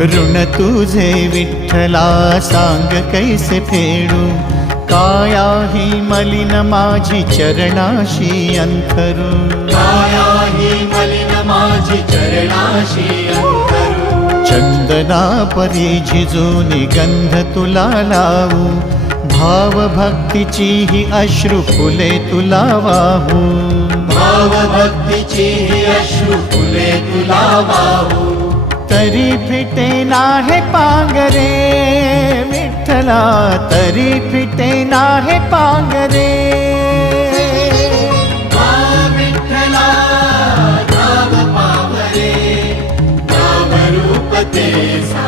ऋण तुझे विठ्ठला सांग कैसे फेडू, काया ही मलिन माझी चरणाशी अंथरू, काया ही मलिन माझी चरणाशी अंतरू। चंदना परी झिजूनी गंध तुला लावू, भाव भक्तीची ही अश्रु फुले तुला वाहू, भाव भक्तीची ही अश्रु फुले तुला वाहू। तरी फिटे नाहे पांगरे विठ्ठला, तरी फिटे नाहे पांगरे। विठ्ठला नाम पावरे, नाम रूप ते सा